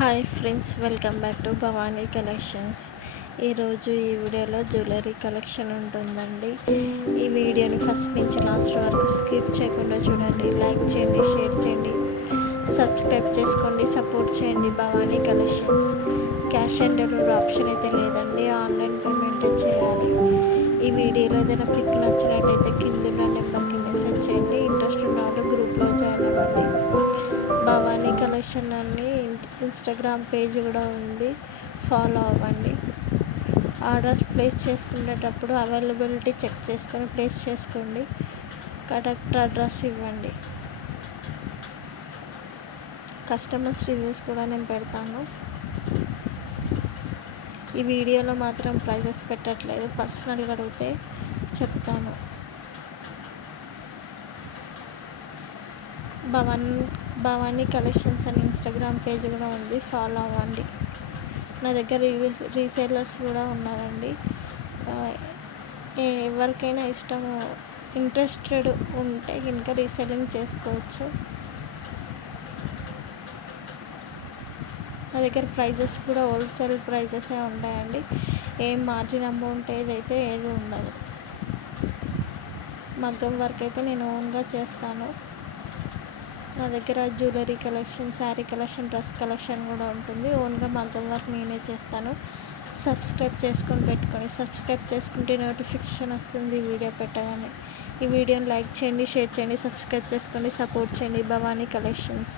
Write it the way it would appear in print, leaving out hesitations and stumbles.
Hi friends, welcome back to Bhavani collections. ఈరోజు ఈ వీడియోలో జ్యువెలరీ కలెక్షన్ ఉంటుందండి. ఈ వీడియోని ఫస్ట్ నుంచి లాస్ట్ వరకు స్కిప్ చేయకుండా చూడండి. లైక్ చేయండి, షేర్ చేయండి, సబ్స్క్రైబ్ చేసుకోండి, సపోర్ట్ చేయండి. Bhavani collections. Cash on delivery option అయితే లేదండి, ఆన్లైన్ పేమెంటే చేయాలి. ఈ వీడియోలో ఏదైనా పిక్ నచ్చినట్టయితే కింద నెంబర్కి మెసేజ్ చేయండి. ఇంట్రెస్ట్ ఉన్న వాళ్ళు గ్రూప్లో జాయిన్ అవ్వండి. భవానీ కలెక్షన్ అని ఇన్స్టాగ్రామ్ పేజ్ కూడా ఉంది, ఫాలో అవ్వండి. ఆర్డర్ ప్లేస్ చేసుకునేటప్పుడు అవైలబిలిటీ చెక్ చేసుకొని ప్లేస్ చేసుకోండి. కరెక్ట్ అడ్రస్ ఇవ్వండి. కస్టమర్స్ రివ్యూస్ కూడా నేను పెడతాను. ఈ వీడియోలో మాత్రం ప్రైజెస్ పెట్టట్లేదు, పర్సనల్గా అడిగితే చెప్తాను. భవానీ కలెక్షన్స్ అని ఇన్స్టాగ్రామ్ పేజ్ కూడా ఉంది, ఫాలో అవ్వండి. నా దగ్గర రీసేలర్స్ కూడా ఉన్నారండి. ఎవరికైనా ఇంట్రెస్టెడ్ ఉంటే కనుక రీసేలింగ్ చేసుకోవచ్చు. నా దగ్గర ప్రైజెస్ కూడా హోల్సేల్ ప్రైజెసే ఉంటాయండి. ఏం మార్జిన్ అమౌంట్ ఏదైతే ఏది ఉండదు. మగ్గం వర్క్ అయితే నేను ఓన్గా చేస్తాను. నా దగ్గర jewellery collection, sari collection, dress collection కూడా ఉంటుంది. ఓన్గా మగ్గం వర్క్ నేనే చేస్తాను. సబ్స్క్రైబ్ చేసుకొని పెట్టుకొని, సబ్స్క్రైబ్ చేసుకుంటే నోటిఫికేషన్ వస్తుంది వీడియో పెట్టగానే. ఈ వీడియోని లైక్ చేయండి, షేర్ చేయండి, సబ్స్క్రైబ్ చేసుకోండి, సపోర్ట్ చేయండి. భవానీ కలెక్షన్స్.